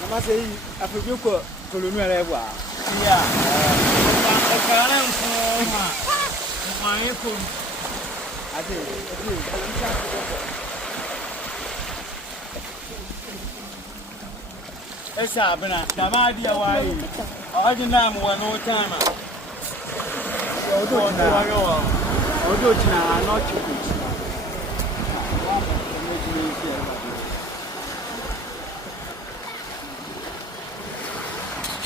Nama say afebiko kolonu elewa. Yeah. Okara nfuma. Mwan ko. Ade. Esa abena, dama dia wai. Ordinary mo no time. Odo china no chiku.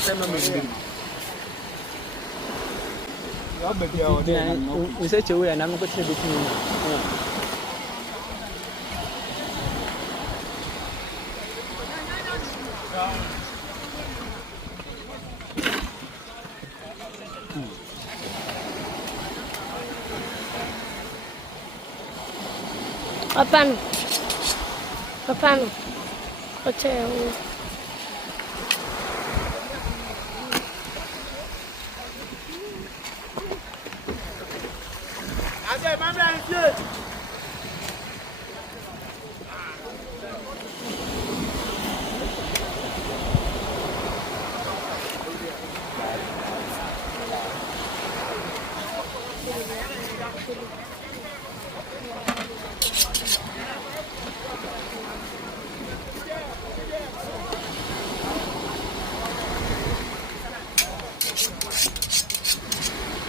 Sema mimi. Ya baby ya ode na no. Use chewe ya na no kwetire betini. Papano. Hotel. Ade, mama nje.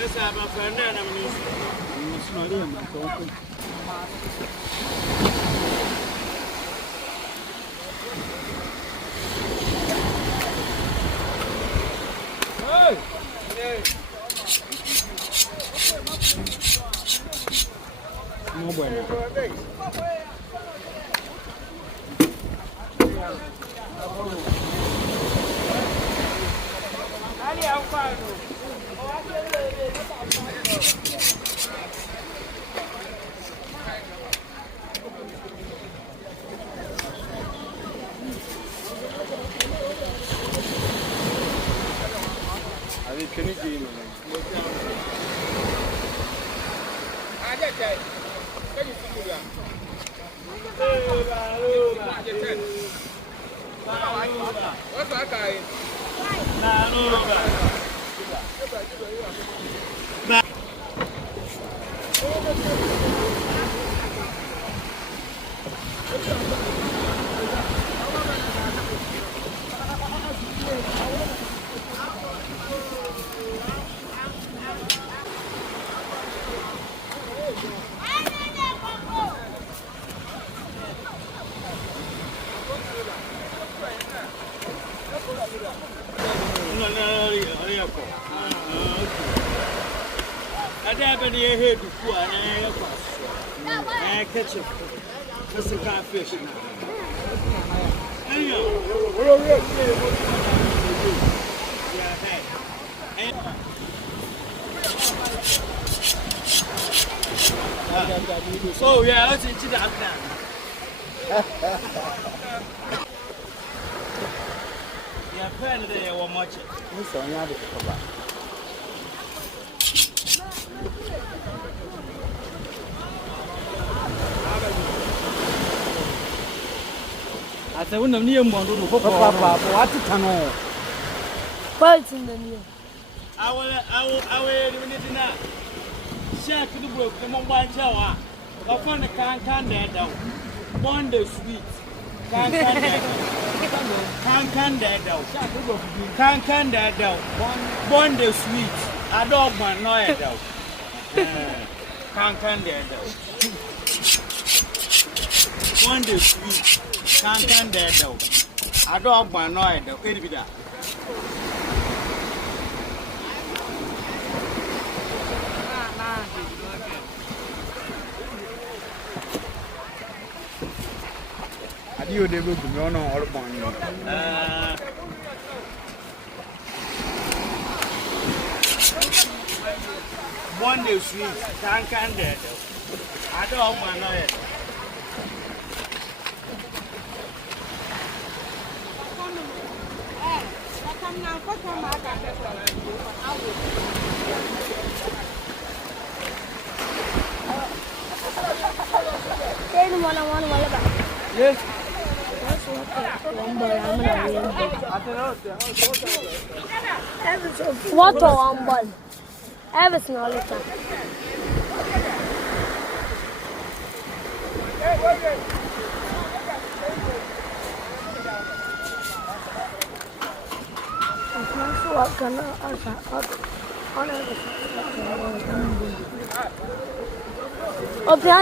Esa ba fanda na mnusu. Sinolia mtoko. No bueno. Ali au kwano. Abi keni giyim. Aje kai. Kai siku ya. What's that guy? Ada bani ya hedu kuwa na ya kwaso. Na catch up. Kasi ka fish na. Ayo. Yeah, hey. So yeah, let's eat that now. Yeah, pen there one much. Ni so nya de ko ba. Asa wona ni yembo ndo ko Papa, what tano? What's in the new? Awe ni dina. Share to the broke the mobile tower. Upon the can there down. Bond the sweet. Can there down. Can there down. Bond the sweet. A dog man no down. Can there down. Bond the sweet. Can there down. A dog man no down. Any be that. Adio de bu mi ono orbon ni. One day sweet, can there. I don't want to know it. One. Yes. one ball, I'm gonna win. What a one ball? Everything all the time. What can I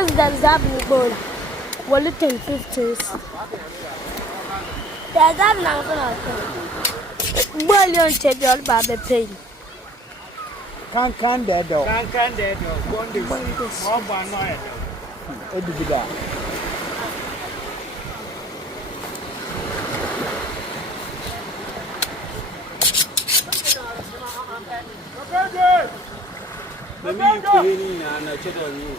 that's happening, boy. Well, it takes 50s. That's happening. Well, you don't take your baby pain. Can't dead dog. Can't dead dog. One day, one by night. It be that. Maybe you pay me and I check on you.